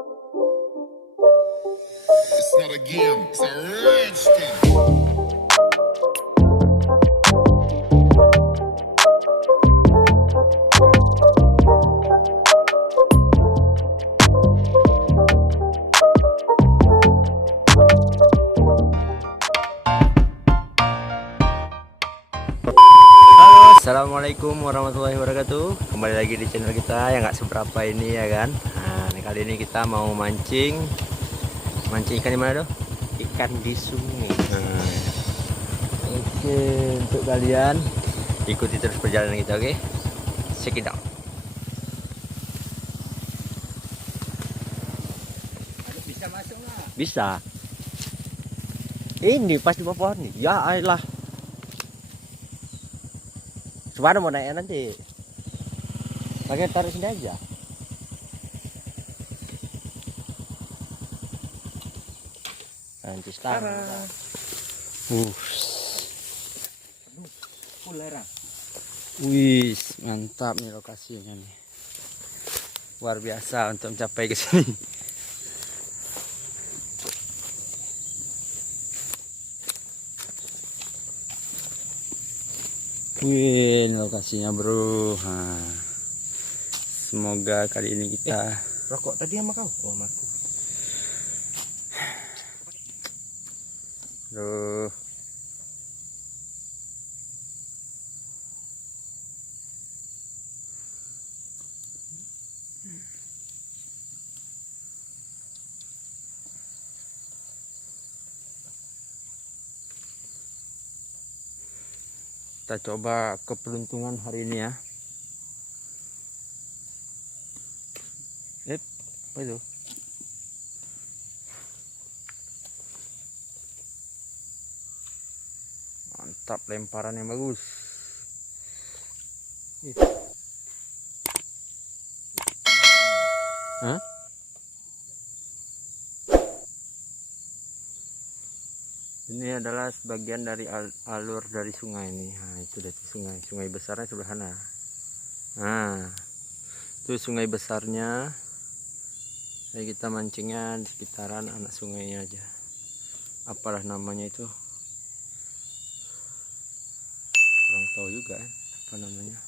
It's not a game, it's a rich thing. Assalamualaikum warahmatullahi wabarakatuh. Kembali lagi di channel kita yang nggak seberapa ini ya kan. Nah, kali ini kita mau mancing ikan di mana, doh? Ikan di sungai. Oke, untuk kalian ikuti terus perjalanan kita, oke? Check it out. Bisa masuk nggak? Bisa. Ini pas di bawah pohon nih. Ya ayolah. Sebenarnya mau naik nanti. Pakai taruh sini aja. Nanti sekarang. Pulera. Wih, mantap nih lokasinya nih. Luar biasa untuk mencapai ke sini. Wih, ini lokasinya bro. Nah, semoga kali ini kita Rokok tadi sama kau? Oh, aku. Aduh. Kita coba keberuntungan hari ini ya. Apa itu? Mantap, lemparan yang bagus. Hah? Ini adalah sebagian dari alur dari sungai ini. Nah, itu dari sungai besarnya sebelah sana. Nah, itu sungai besarnya. Jadi kita mancingnya di sekitaran anak sungainya aja. Apalah namanya itu? Kurang tahu juga ya, apa namanya.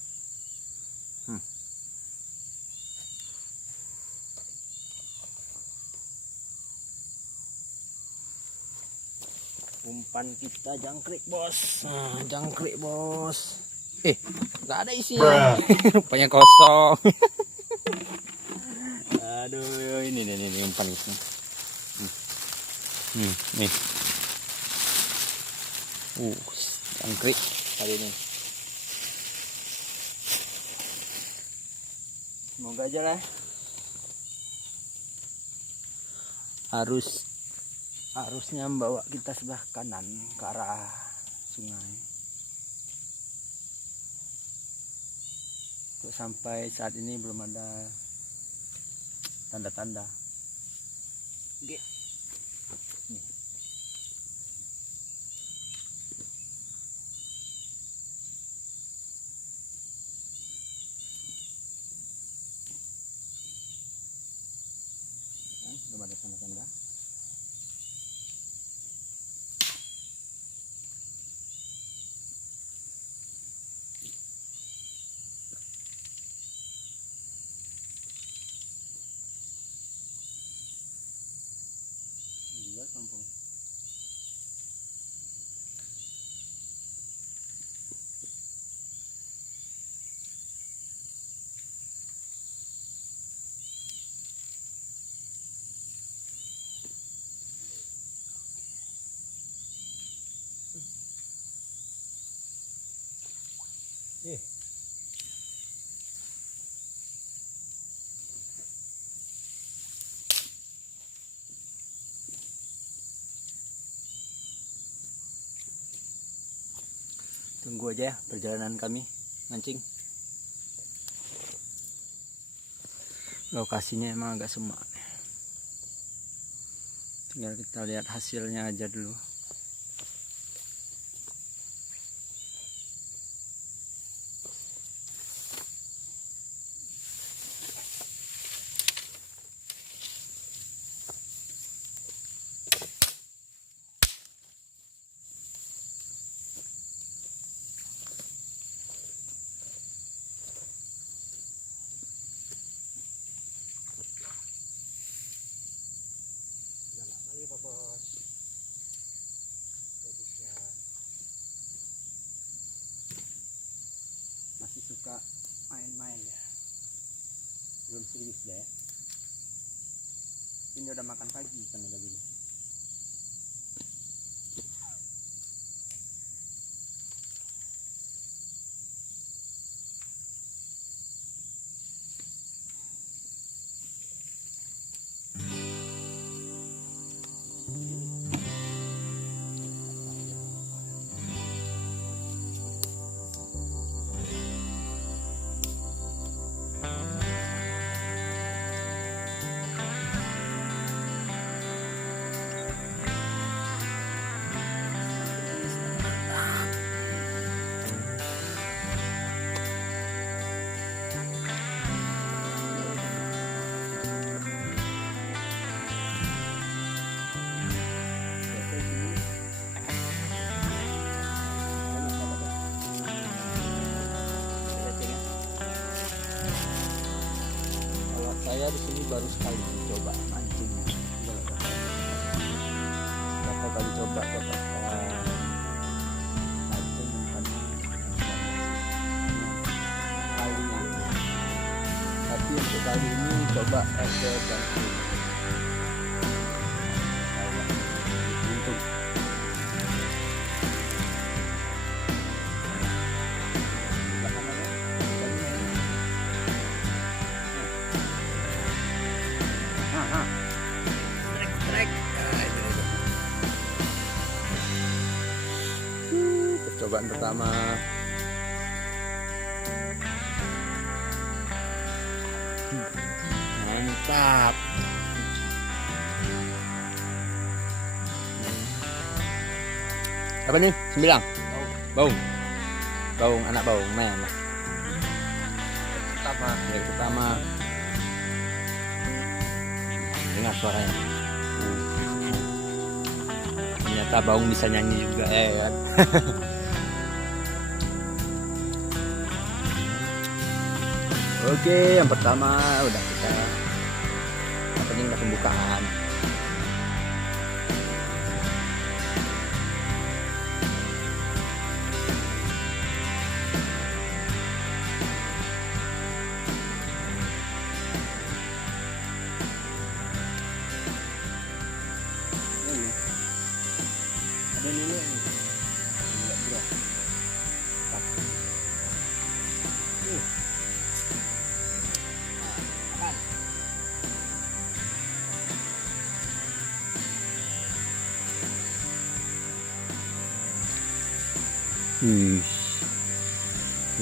Umpan kita jangkrik bos. Nah, jangkrik bos. Nggak ada isinya. Rupanya kosong. Aduh, ini umpan itu. Nih. Jangkrik kali ini. Semoga aja lah. Arusnya membawa kita sebelah kanan ke arah sungai. Untuk sampai saat ini belum ada tanda-tanda. Oke. Nih. Belum ada tanda-tanda. Gila kampung. Tunggu aja ya perjalanan kami mancing. Lokasinya emang agak semak. Tinggal kita lihat hasilnya aja dulu. Belum serius deh. Ini udah makan pagi kan udah gini. Kalau saya di sini baru sekali mencoba mancing. Berapa kali coba mancing kali. Tapi untuk kali ini coba ada dan untung. Percobaan pertama. Mantap. Apa nih? 9. Baung. Baung, anak baung, men. Yang pertama. Dengar suaranya. Ternyata baung bisa nyanyi juga ya kan. Oke, yang pertama udah kita opening dan pembukaan. Ada lele nih. Enggak bro.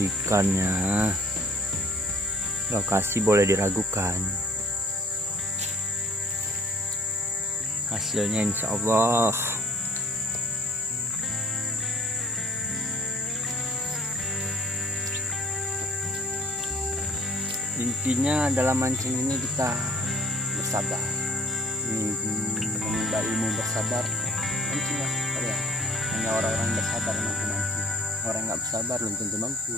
Ikannya lokasi boleh diragukan, hasilnya insya Allah intinya dalam mancing ini kita bersabar, menimba ilmu bersabar. Mancing lah kalian, hanya orang-orang bersabar yang mampu mancing. Orang nggak bersabar belum tentu mampu.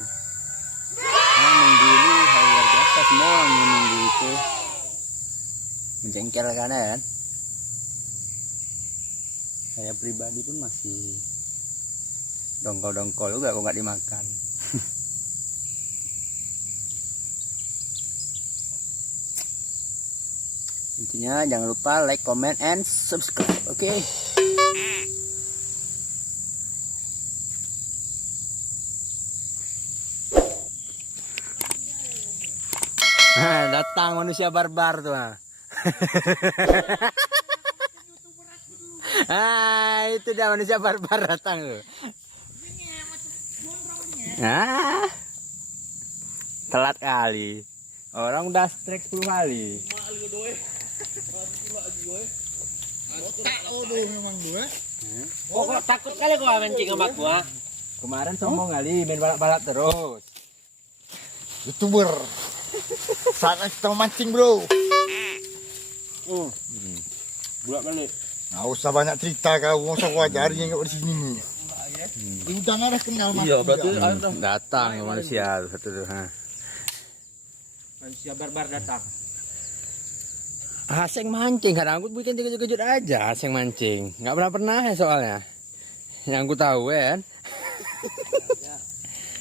Karena minggu ini hal luar biasa, semua orang yang minggu itu menjengkelkan ya kan. Saya pribadi pun masih dongkol-dongkol juga kok nggak dimakan. Intinya jangan lupa like, comment, and subscribe. Oke. Nah, datang manusia barbar tuh. Itu dia manusia barbar datang tuh. Nah, telat kali. Orang udah strike 10 kali. Kok takut kali kau mancing sama gua? Kemarin sombong kali main balap-balap terus. YouTuber. Saatnya kita memancing, bro. Buat balik. Nggak usah banyak cerita kau, nggak usah kau ajarin yang di sini nih. Udah nggak ada kenal mas. Iya, berarti Datang manusia satu tuh. manusia barbar datang. Asing mancing, kadang aku bikin kejut-kejut aja asing mancing. Nggak pernah ya soalnya. Yang aku tahu kan.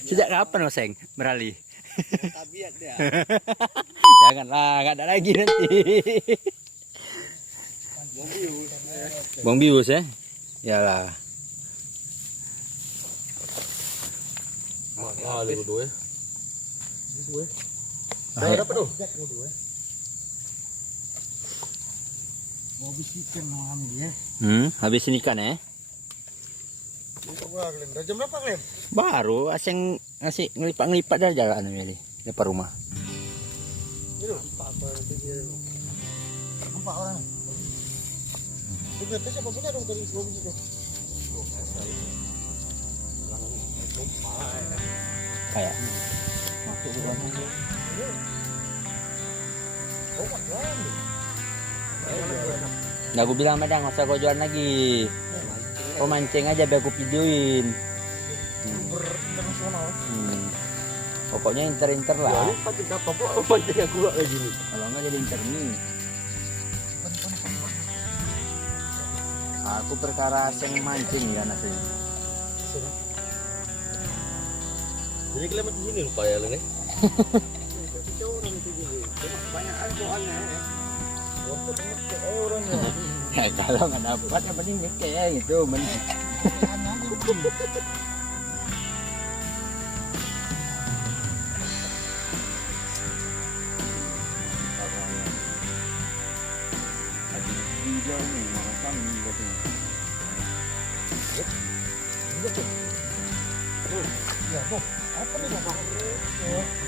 Sejak kapan Oseng beralih? Tabiat dia. Janganlah, nggak ada lagi nanti. Bang bius ya? Yalah. Mahal itu dua. Dapat tuh. Mau bisikan mau ambil ya. Habisin ikan ya. Wah, Glenn. Udah jam berapa, Glenn? Baru asing ngasih ngelipat-ngelipat dari jalan ini depan rumah. Itu nampak orang. Itu tes siapa punya dong tadi gua itu. Kayak masuk ke dalam. Oh, jualan. Nah, aku bilang Madang, masa kau jualan lagi? Kau mancing aja biar aku videoin. Internasional. Pokoknya inter-inter lah. Ya, pakai apa kok mancing aku kayak gini. Kalau enggak jadi interni. Aku perkara sing mancing ya nasi. Jadi kalian macam gini lupa ya nih. Banyak soalnya. Ya kalau nggak dapat yang penting kayak gitu benar.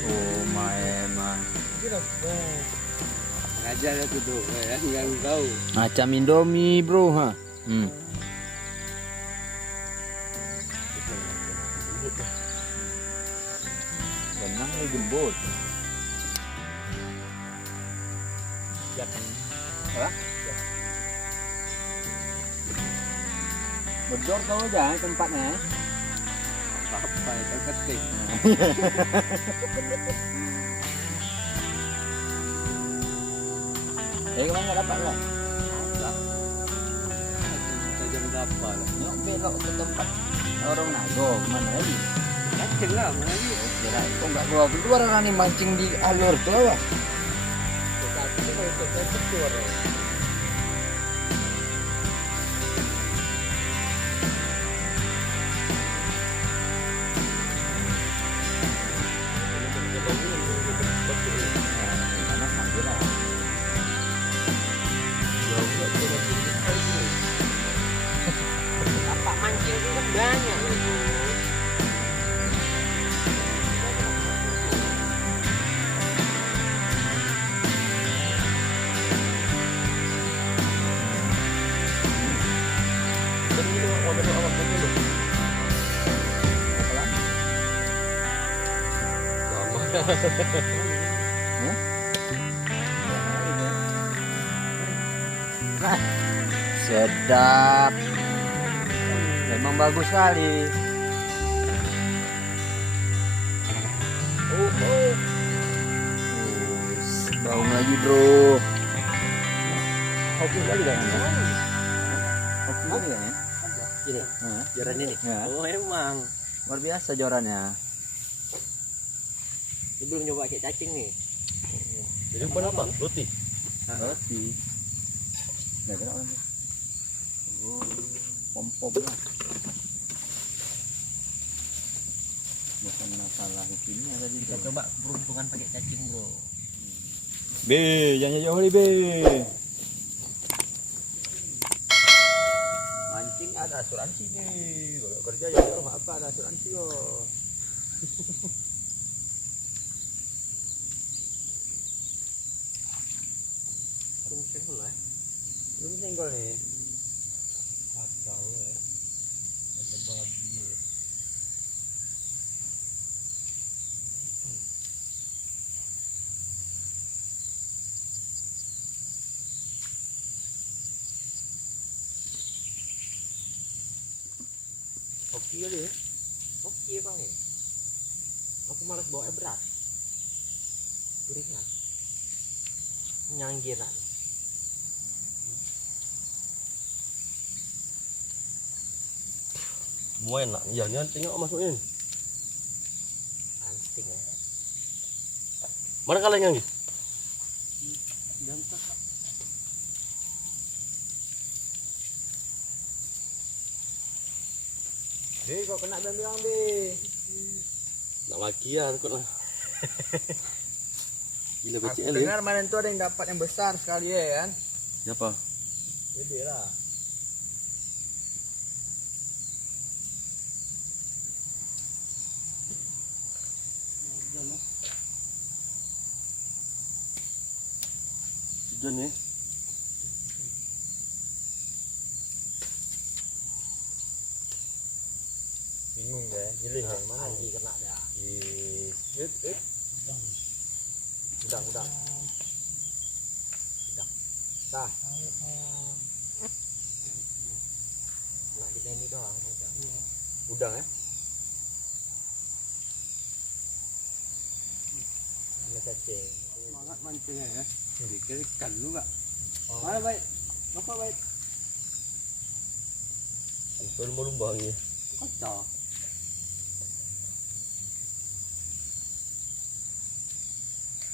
Oh my emang. Ngajar aku tuh, ya, nggak tahu. Macam Indomie bro ha. Benang lagi gembut. Ya. Bedor kau aja tempatnya. Apa itu ketik. Kemana nggak dapat lah? Saja berapa lah? Nyok belok ke tempat orang nago mana lagi? Kacang lah, mana lagi? Kira kok nggak keluar orang nih mancing di alur tuh apa? Apa mancing itu kan banyak loh. Sedap. Memang bagus sekali. Bau lagi bro. Hoki kali kan? Hoki kali kan ya? Ini, joran ini. Ya. Oh emang. Luar biasa jorannya. Ini belum nyoba kayak cacing nih. Jadi bukan apa? Roti. Roti. Nggak ada orang. Pom-pom lah. Bukan masalah hukumnya tadi. Kita coba peruntungan pakai cacing bro. B, jangan jauh B. Mancing ada asuransi nih. Kalau kerja ya rumah apa ada asuransi loh. Belum senggol ya? Belum senggol nih. Kacau ya. Ada babi ya. Hoki kali ya? Hoki bang ya? Aku malas bawa berat. Ringan. Nyanggiran. Semua enak. Ya, ni tengok masukin. Anting ya. Mana kalengnya nih? Kok kena dan bilang nak lagi ya takut lah. Gila Aku kecil dengar kemarin tuh ada yang dapat yang besar sekali ya kan? Siapa? Gede lah. Sudah nih. Bingung deh, pilih yang mana? Lagi kena dah. Udang. Dah. Kena kita ini doang. Udang ya? Ini cacing. Semangat mancingnya ya. Dikira ikan lu enggak? Mana baik? Apa baik? Itu lumba lagi. Kacau.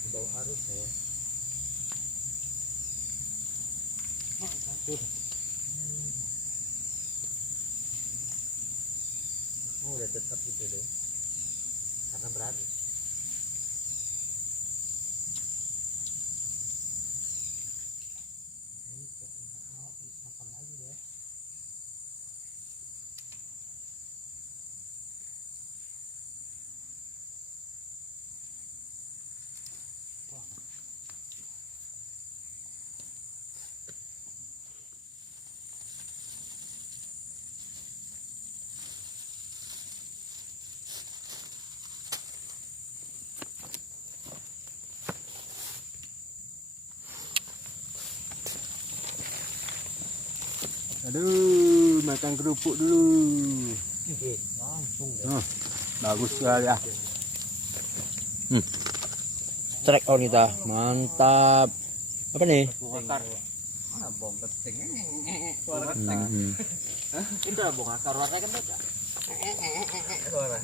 Bau arus ya. Oh, udah tetap gitu deh. Karena berani. Aduh, makan kerupuk dulu. Langsung Bagus sekali ya. Strike on kita, mantap. Apa nih? bakar. Mana bom keting? Hmm. Itu lah bom akar warnanya kan beda. Suara.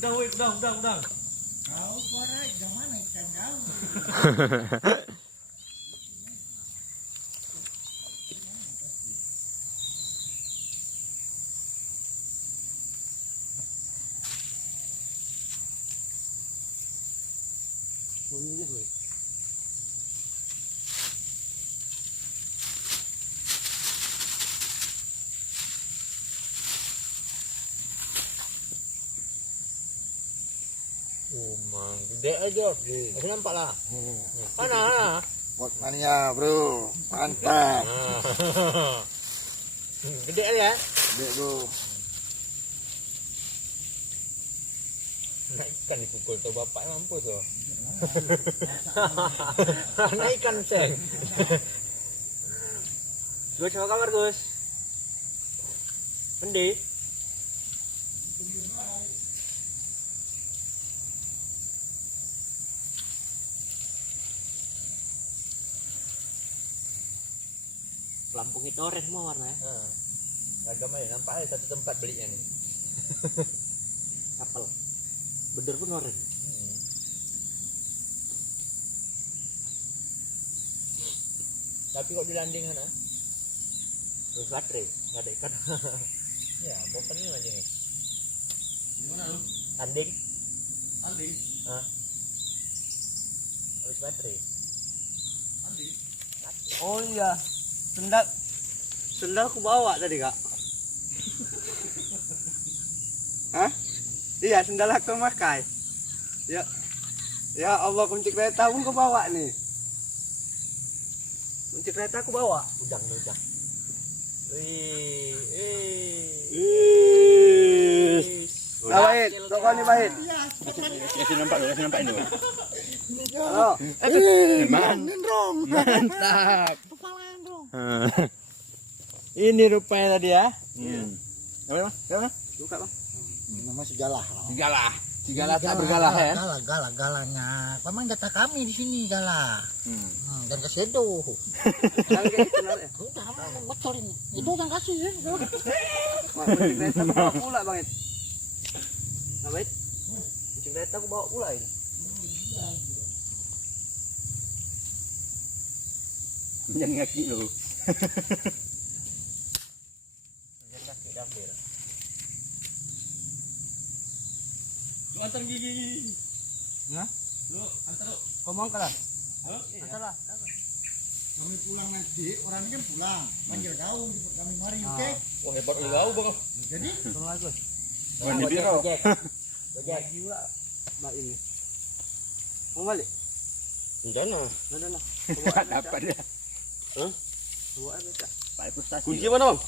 Udang. Kau suara jangan ikan kau. Mang, gede aja. Aku nampak lah. Mana? Buat mania bro, mantap. Gede ya. Dek bro. Nak ikan dipukul tuh bapak mampus tuh. Nak ikan seng. Gus, apa kabar Gus? Mendi? Lampu itu orange semua warnanya. Agama ya, nampak aja satu tempat belinya nih. Apel. Bener pun orange. Tapi kok di landing sana? Terus baterai, nggak ada ikan. Ya, bosan ini landingnya. Landing. Andi, Habis baterai. Oh iya. Sendal aku bawa tadi, Kak. Hah? Iya, sendal aku pakai. Ya. Ya Allah, kunci kereta pun aku bawa nih. Kunci kereta aku bawa. Udang. Nah, Bait, rokok nih, Bait. Kasih nampak ini. Halo. Mantap. Ini rupanya tadi ya. Apa Mas? Buka, Bang. nama segalah. Tigalah tak bergalah ya. Galahnya. Memang data kami di sini galah. Dan kesedo. Jangan kayak gitu, Nar, ya. Udah, bocor ini. Itu yang kasih ya. Kunci kereta bawa pula, Bang. Nah, Bait. Kunci kereta kereta aku bawa pula ini. Jangan ngaki lu. Jangan kaki dapir. Lu antar gigi. Nah, Lu antar lu. ngomong kan? Hah? Antarlah. Kami pulang nanti, orang ini kan pulang. Panggil kau, jemput kami mari, oke? Wah, hebat lu kau, Bang. Jadi, Tolong Agus. Bukan di biro. Gojek juga. Mbak ini. Mau balik? Rencana. Nah. Dapat dia. Hah? Bawa aja beca. Pak frustasi. Kunci mana, Bang?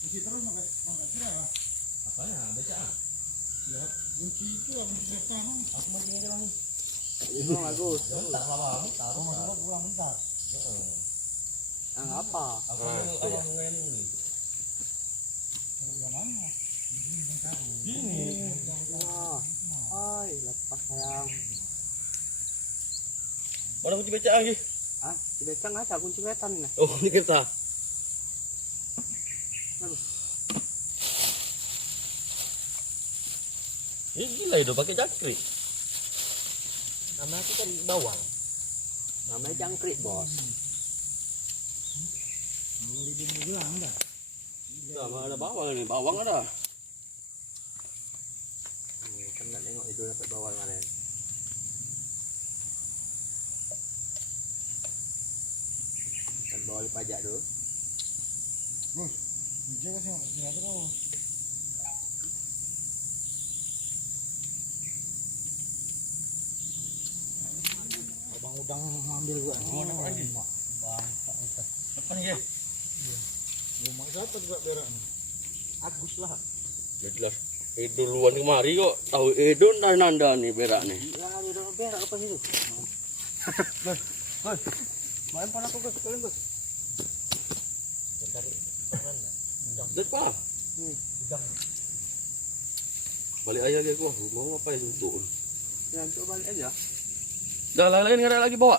kunci terus nggak kira ya? Apanya? Baca. Ya, kunci itu lah kunci kereta. Aku masih aja Bang. Tolong Agus. Tak lama, tak Kau masuk pulang bentar. Apa? Aku abang ngene ini. Yang mana? Gini. Nah. Hai, lepas sayang. Mana kunci beca lagi? Ah, di beca nggak ada kunci kereta nih. Oh, ini kereta. Ini gila itu pakai jangkrik. Namanya kita di bawah. Namanya jangkrik, Bos. Mau dibilang enggak? Sama ada bawang ini, bawang ada. Kan nggak nengok itu dapat bawah kemarin. Kan bawa pajak tuh. Bos, kunci kan sih nggak terus. Abang udang ambil gua. Oh, nak lagi? Bang, Apa nih, ya? rumah siapa juga berak nih? Agus lah. Ya jelas. Edo duluan kemari kok. Tahu Edo dan Nanda nih berak nih. Ya, di dalam berak apa sih itu? Gus. Main pan aku Gus, kalian Gus. Cari mana? Depan. Udang. Balik aja ke gua. Mau apa ya untuk? Ya, coba balik aja. Dah lain nggak ada lagi bawa.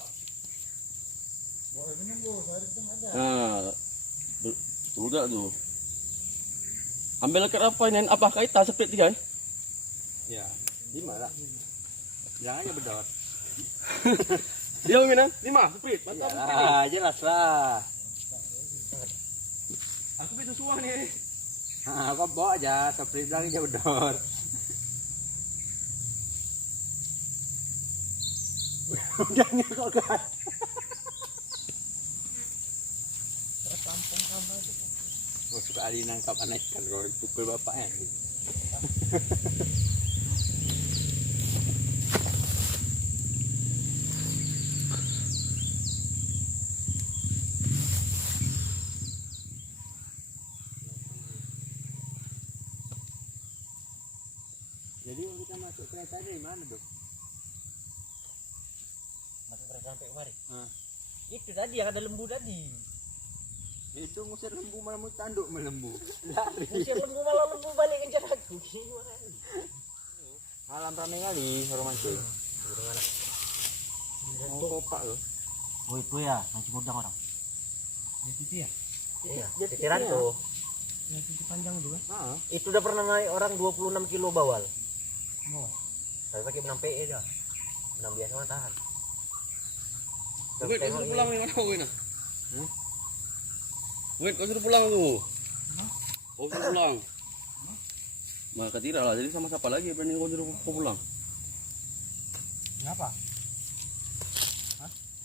Bawa ini bos, hari itu nggak ada. Nah, betul gak tuh? Ambil lekat apa ini? Apa kaitan split 3? Ya, di mana? Jangan aja bedot. Dia mina 5 split. Mantap. Ya, jelas lah. Aku itu suah nih. Nah, kau bawa aja, seperti bilang aja bedot. Udahnya kok kan. Masuk Ali nangkap anak kan kalau pukul bapaknya. Jadi kalau kita masuk kereta dari mana tuh? Masuk kereta sampai kemari. Hah. Itu tadi yang ada lembu tadi. Itu ngusir lembu malah mau tanduk melembu. Usir lembu malah lembu balik kejar aku. Gimana? Malam ramai kali orang mancing. Di mana? Mau kopak loh. Oh itu ya, mancing udang orang. Itu ya? Iya, titiran tuh. Ya itu panjang juga. Ah, Itu udah pernah naik orang 26 kilo bawal. Mau. Tapi pakai benang PE dah. Benang biasa mah tahan. Wait, kau suruh pulang nih mana kau ini? Wait, kau suruh pulang tuh. Kau suruh pulang. Maka tidak lah, jadi sama siapa lagi berani kau suruh kau pulang? Kenapa?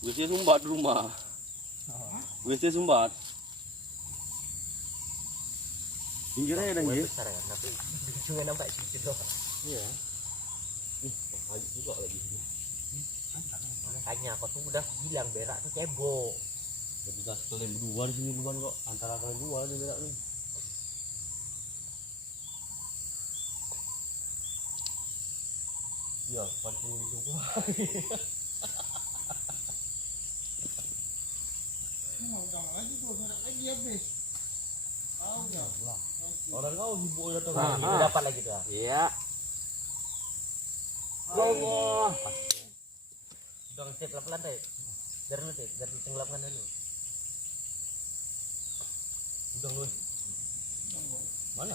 WC sumbat di rumah. WC sumbat. Pinggir aja dah Wah, ya. besar kan, tapi cuma nampak sedikit doang. iya. Lagi juga lagi. Makanya aku tuh udah bilang berak tuh cebok. Jadi gas kalian berdua di sini bukan kok. Antara kalian dua ada berak nih. Ya, pancing hidung gua. Ini udang lagi tuh, ada lagi habis. Tahu enggak? Orang kau sibuk datang. Itu dapat lagi tuh. Iya. Allah. Dong set pelan-pelan deh. Dari lu set, dari tenggelamkan dulu. Udang lu. Mana?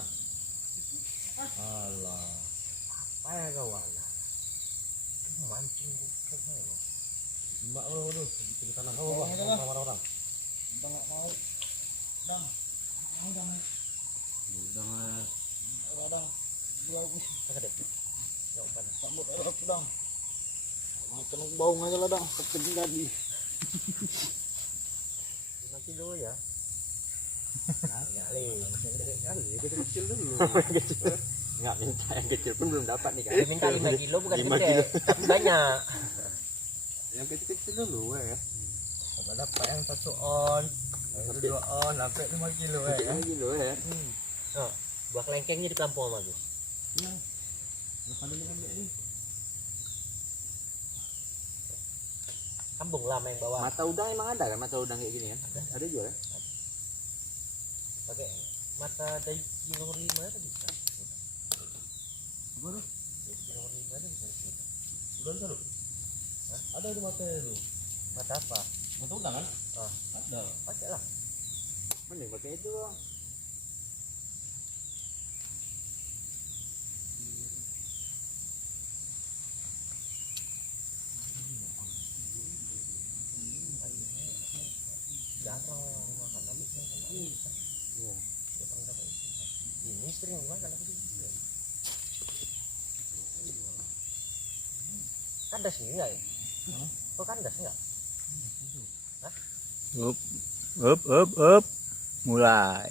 Alah. Payah kawan. Mancing bukan saya. Mbak aduh, kita tanam kau orang. Udah nggak mau. Dang. Mau dang. Udah Gua wis Kakak. Ya umpan. sambut aku dang. Makan bau aja lah dang. Keting tadi. 5 kilo ya. Kali kecil dulu. Nggak minta yang kecil pun belum dapat nih kan. Minta 5 kilo bukan 5 gede, kilo. tapi banyak. Yang kecil-kecil dulu ya. Kalau dapat yang 1 on, yang 2 on, sampai 5 kilo ya. 5 kilo ya. Oh, buah kelengkengnya di kampung sama Gus. Kampung lama yang bawa. Mata udang emang ada kan? Mata udang kayak gini kan? Ada juga kan? Pakai mata dari nomor 5 itu bisa. Apa tuh? Nomor 5 itu bisa. Udah seru. Ada di mata itu. Mata apa? Mata udang kan? Ah. Ada. Pakai lah. Mending pakai itu bang. Jarang makan tapi bisa. Iya. Ini sering makan tapi bisa. Kandas nih enggak ya? Kok kandas enggak? Up. Mulai.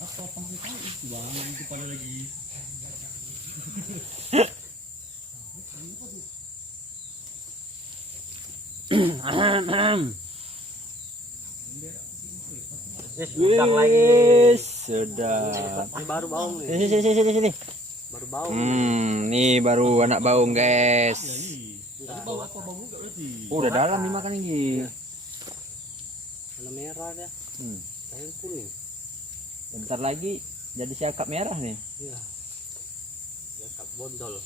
Apa pasti tahu itu bang? Itu pada lagi. Udang lagi. Sudah. Ini baru baung nih. Sini. Baru baung. Nih baru anak baung guys. Tapi bau apa bau enggak berarti? Udah dalam dimakan ini. Warna merah dah. Kayak kuning. Bentar lagi jadi siakap merah nih. Iya. Ya kap bondol.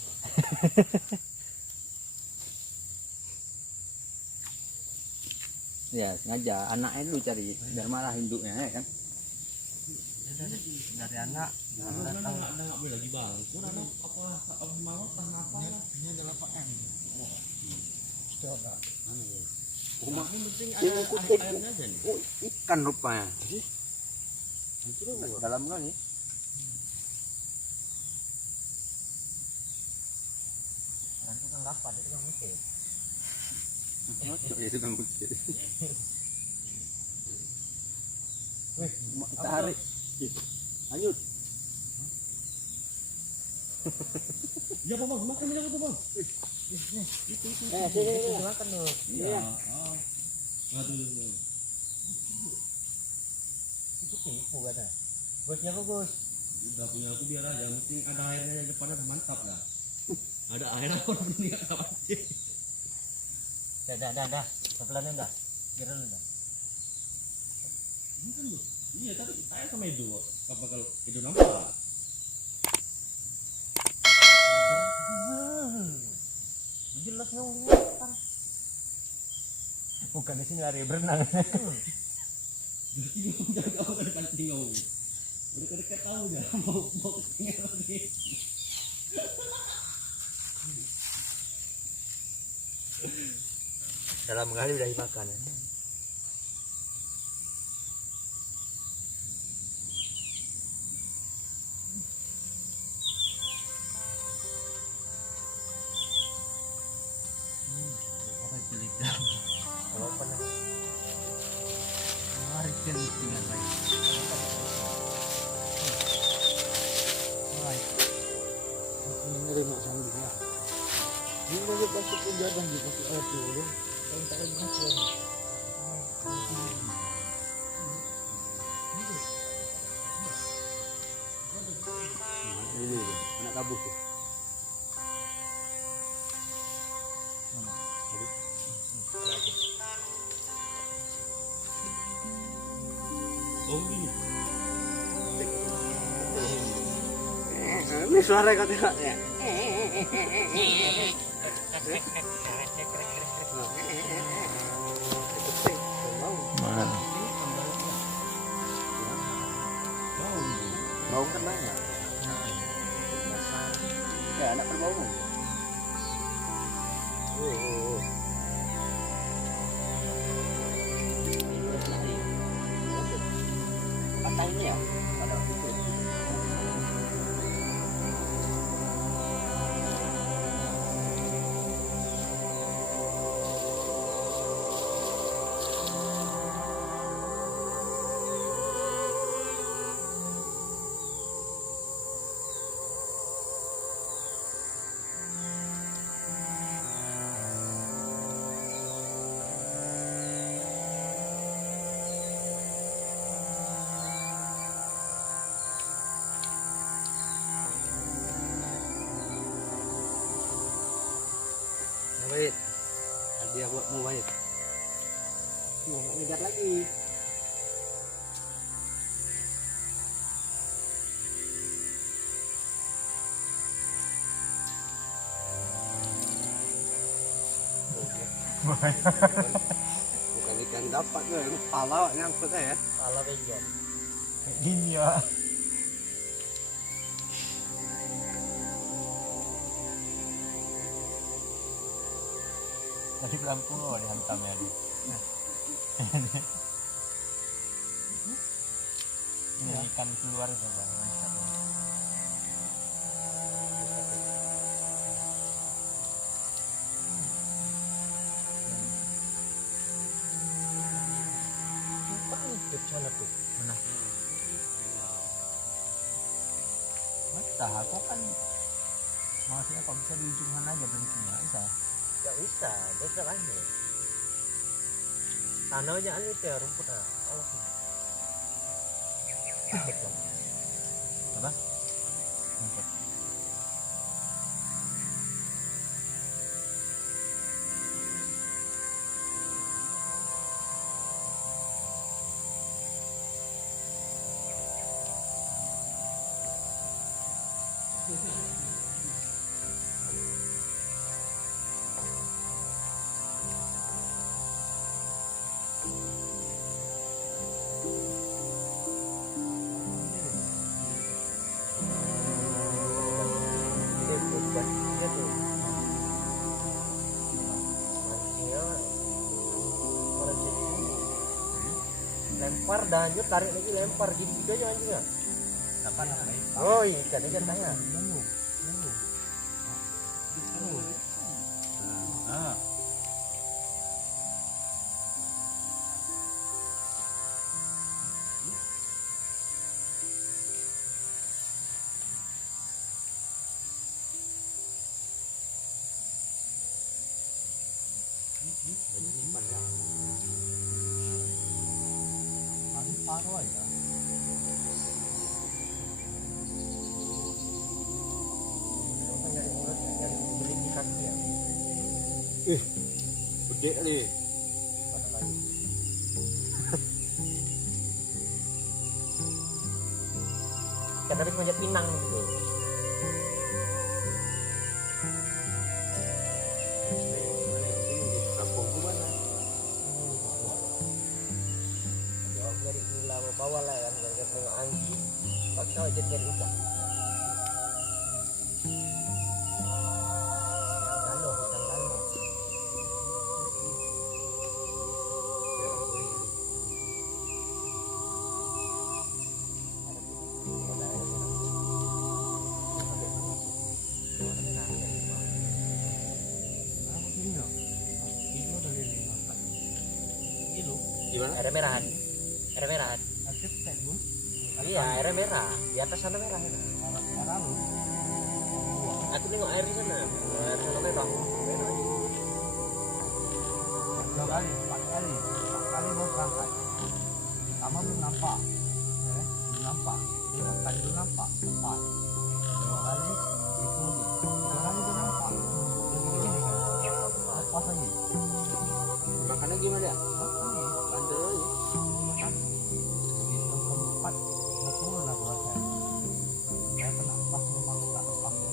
Ya sengaja anaknya dulu cari biar marah induknya ya kan. Dari anak. Enggak boleh lagi bang. Kurang apa mau apa lah. Ini adalah Pak M. Coba. Yang penting ada airnya aja nih. Ikan rupanya. Dalam kali. Nanti kan dapat itu kan mungkin. Itu kan mungkin. Tarik. Lanjut. Ya bang, makan aja tuh bang. Sini makan dulu. Iya. Aduh. Itu tipu kan? Bosnya kok Gus. Udah punya aku biar aja, penting ada airnya di depannya mantap dah. Ada air apa penting enggak pancing. Dah. Pelan dah. Kira lu dah. Iya tapi air sama itu apa kalau itu nampak? Jelas nunggu makan. Bukan di sini lari berenang. Jadi mau jaga kau dari pancing kau. Udah dekat tahu dah mau kesini lagi. Dalam kali udah dimakan ya. Apa celik dah? Kalau pernah Mari celik dengan baik. Ini nak sambil ya. Ini lagi pasti penjadah di pasti air dulu. Kalau tak lagi macam. Ini anak kabus. Oh gini. Ini suara kau tengok ya. Bau kan banyak. Ya, anak berbau. Pantainya ya? Ada itu. Wait, hadiah buatmu Wait. Mau nggak ngejar lagi. Bukan ikan dapat tuh, yang kepala nyangkut ya. Kalau kayak Gini ya. Tadi pelampung lo dihantam ya dia. Ini ikan keluar coba. itu sana tuh. Mana? Mata aku kan maksudnya kalau bisa di ujung sana aja berhentinya bisa. Gak bisa, dia terakhir. Tanahnya anu itu ya rumput ah. Awas nih. Takut dong. Apa? Ngikut. Mancingnya tuh. Mancingnya mancing ini. Lempar dah lanjut tarik lagi lempar gitu aja anjingnya. Apa namanya? Oh ikan aja tanya. Nunggu. Ah. Paruh aja. Nyari ulat yang beli di kaki ya. Gede kali. Pada lagi. Ikan habis manjat pinang gitu. Kampungku mana? Jawab dari nila bawa lah kan dari tengok anjing. Paksa aja dari ikan. Galo, ikan galo. Gimana? Airnya merahan. Airnya merahan. Iya, airnya merah. Di atas sana merah. Aku nengok air di sana. Air sana merah. Merah. Dua kali, empat kali mau berangkat. Pertama belum nampak, ya, belum nampak. Dia makan belum nampak, empat. Dua kali itu lagi, tiga kali belum nampak. Begini kan, lepas lagi. Makannya gimana ya? Makan ya, Bandel aja. makan. Itu keempat, mau turun aku rasa. Saya kena pas memang tak lepas ya.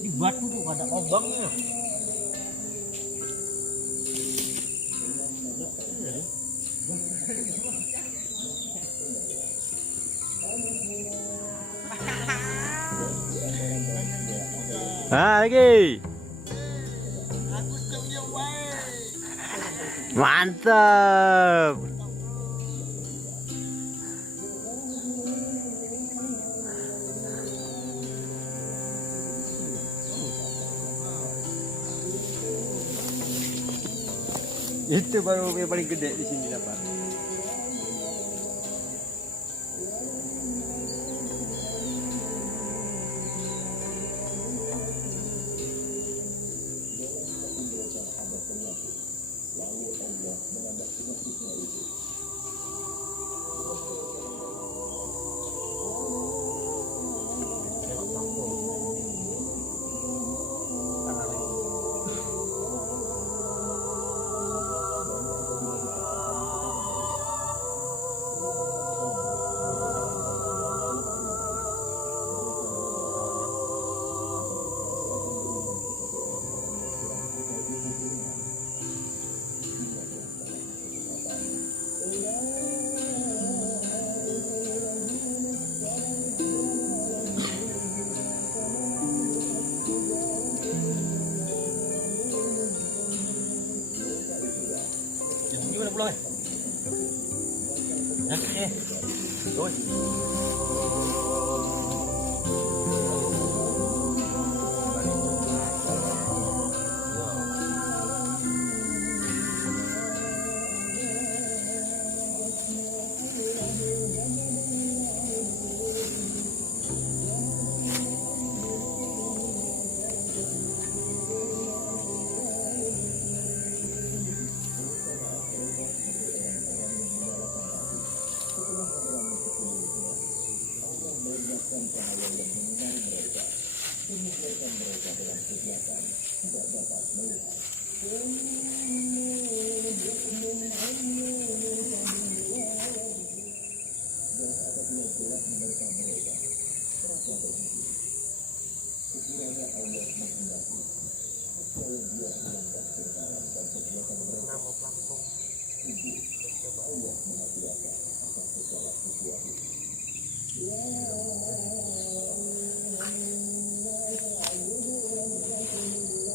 Di batu tuh ada lubangnya. Lagi. Mantap. Itu baru yang paling gede di sini dapat. Gimana pulang? Ya, Tuh.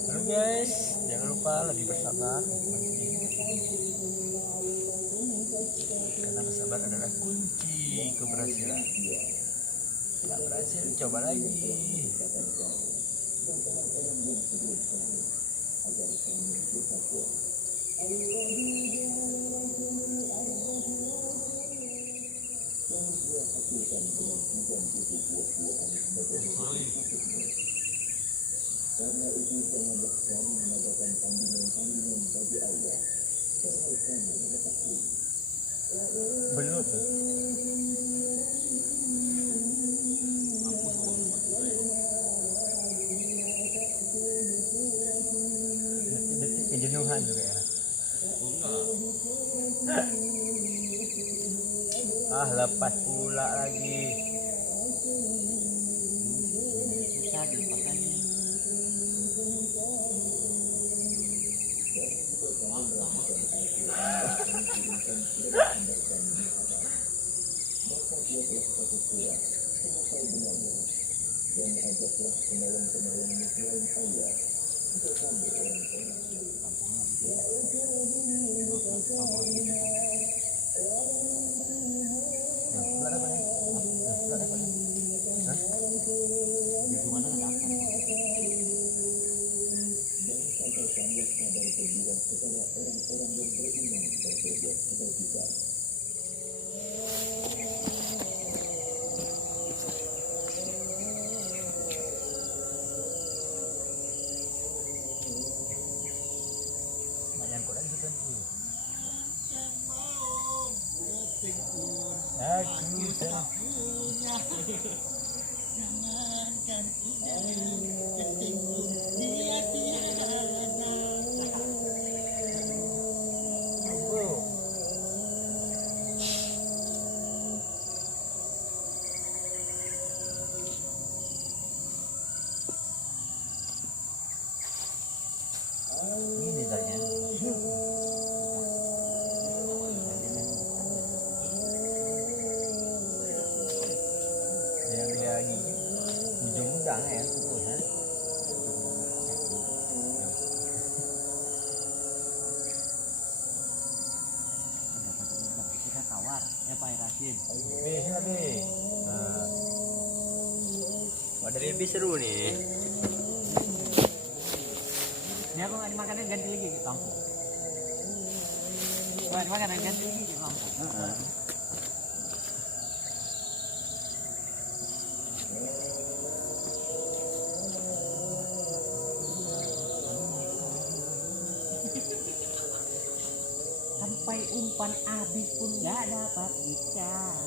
Halo guys, jangan lupa lebih bersabar. Karena bersabar adalah kunci keberhasilan. Tidak berhasil, coba lagi. Belut. Detik kejenuhan juga ya. Ah, lepas pula lagi. Susah dilepaskannya. kurang ya, putus ya. Kita tawar, ya Pak Rasid. Bisa deh. Nah. Wah, dari lebih seru nih. Ini aku nggak dimakanin ganti lagi ke kampung. Nggak dimakanin ganti lagi ke kampung. Sampai umpan habis pun nggak dapat ikan.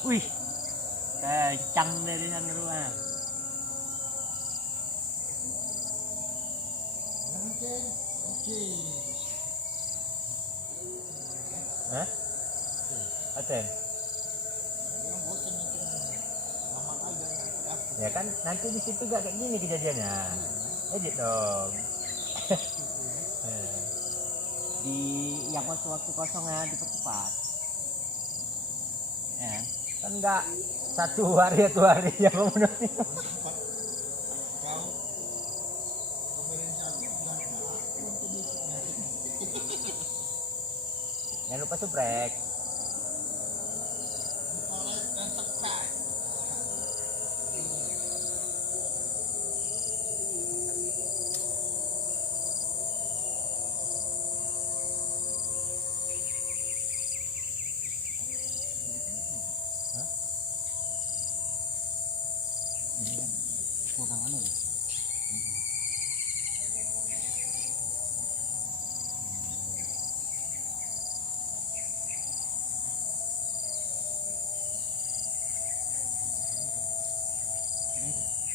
Wih, kencang dari sana rumah. Hah? Aten. Ya kan nanti di situ gak kayak gini kejadiannya. Edit dong. Di yang waktu kosongnya dipercepat. Ya. Kan enggak satu hari yang memenuhi. Jangan lupa subrek. Kurang anu ya.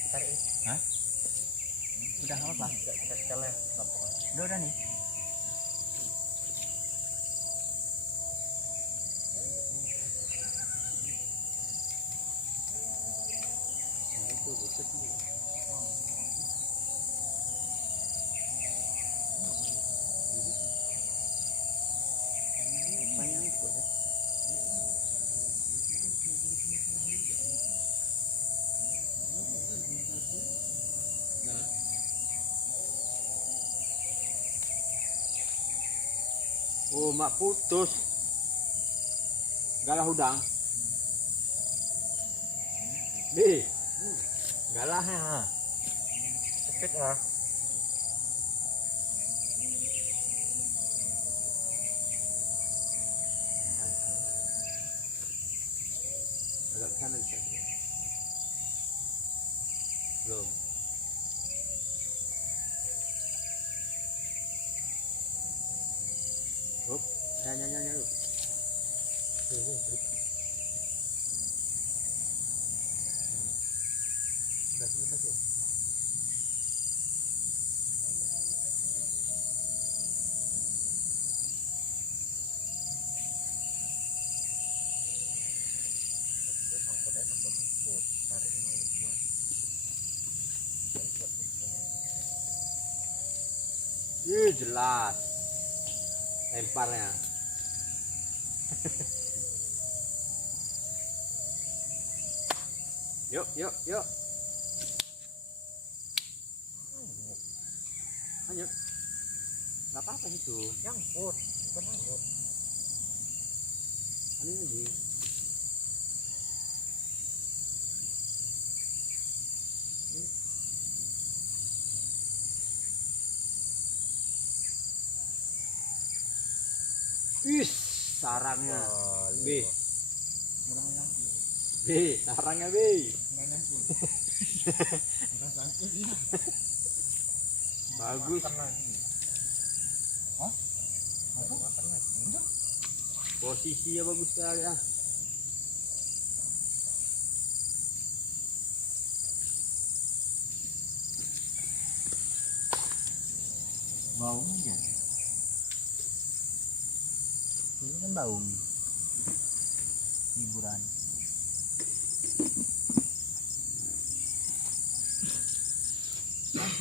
Tarik. Hah? Udah apa? Kita sekalian. Udah nih. Oh, mak putus. Galah udang. Bi. Galah ya. Sakit ah. Agak ke sana bisa. Belum. Hop, nyanyi. Udah selesai ya? Jelas lemparnya. Yuk. Lanjut. Gak apa-apa itu. Nyangkut. Nyangkut. Ini lagi. Wis, sarangnya. B. B, sarangnya B. Bagus. Posisinya bagus sekali ah. Baunya aja. Ini kan bau hiburan.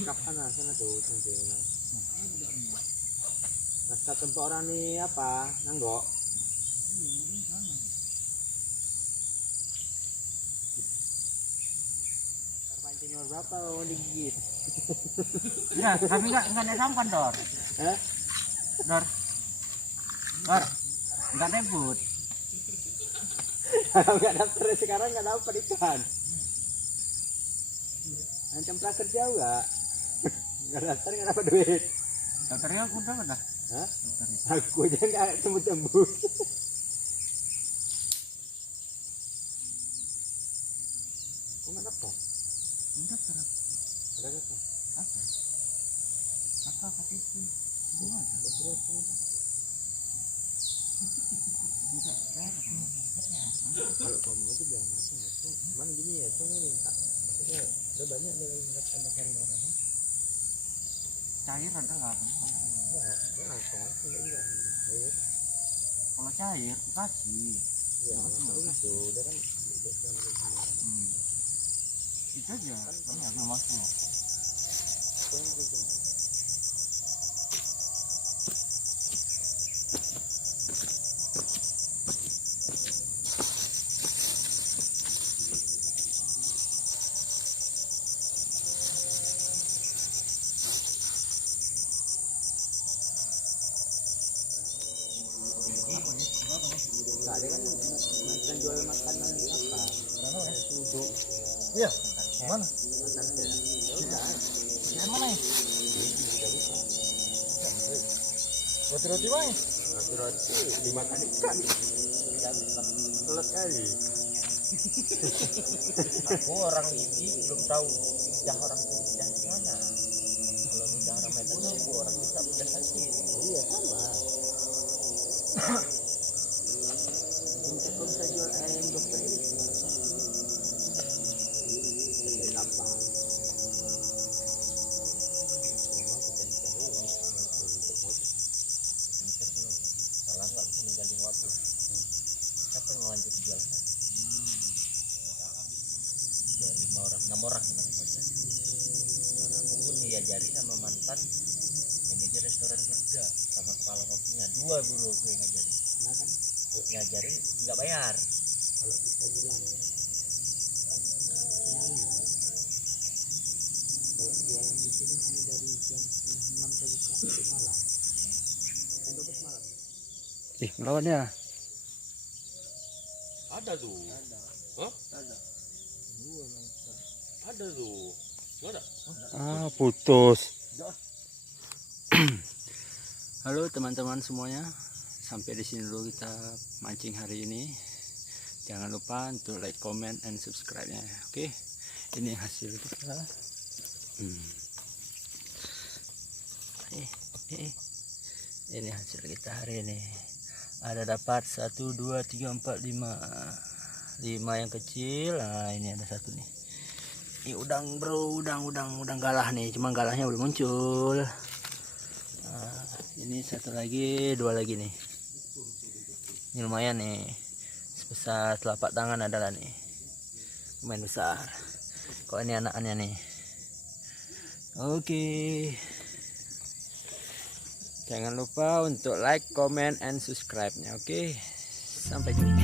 Kap sana tuh sampai mana. Nah Tak tempat orang nih apa? Nanggok. Pancing nomor berapa mau digigit? Ya, kami enggak ada sampan, Dor. Hah? Dor. Dor. Enggak debut. Kalau nggak daftar sekarang nggak dapat ikan. Ancam prakerja enggak? Nggak daftar nggak dapat duit. Daftarnya aku udah dah. Hah? Aku aja nggak tembus-tembus. Kok nggak dapat? Daftar Ada daftar? apa? Kakak KTP. Gimana? Kalau kamu tuh bilang apa? Cuman gini ya, cuma minta. Maksudnya udah banyak dari tanda-tanda orang. Cair ada nggak? Ya langsung aja enggak. Kalau cair kasih. Ya langsung itu udah kan udah semua. Itu aja. Banyak yang masuk. Nggak ada kan macam jual makanan apa? Duduk. Iya. Mana? Makan saya. Yang mana? Roti-roti mana? Roti dimakan ikan. Telur kali. Aku orang ini belum tahu lidah orang lidah gimana. Kalau lidah orang Medan aku orang kita udah sakit. Iya sama. Untuk bisa jual ayam dokter ini. Beli apa? Salah nggak bisa ninggalin waktu. Siapa yang lanjut jual? Jual 5 orang, 6 orang gimana saja. Karena aku pun diajari sama mantan manajer restoran Garuda sama kepala kopinya. 2 guru aku yang ngajarin. Nah kan Ngajarin nggak bayar. kalau bisa bilang kalau jualan di sini hanya dari jam 5:30 ke buka malam. Jam 12 malam. Melawannya. Ada tuh. Hah? Ada tuh. Nggak ada. Ah, putus. Halo teman-teman semuanya. Sampai di sini dulu kita mancing hari ini. Jangan lupa untuk like, comment, and subscribe-nya. Oke. Ini hasil kita. Ini hasil kita hari ini. Ada dapat 1 2 3 4 5 yang kecil. Nah, ini ada satu nih. Ini udang bro, udang galah nih, cuma galahnya belum muncul. Nah, ini satu lagi, 2 lagi nih. Ini lumayan nih, sebesar telapak tangan adalah nih, lumayan besar. Kok ini anak-anaknya nih. Oke. Jangan lupa untuk like, comment, and subscribe-nya. Oke. Sampai jumpa.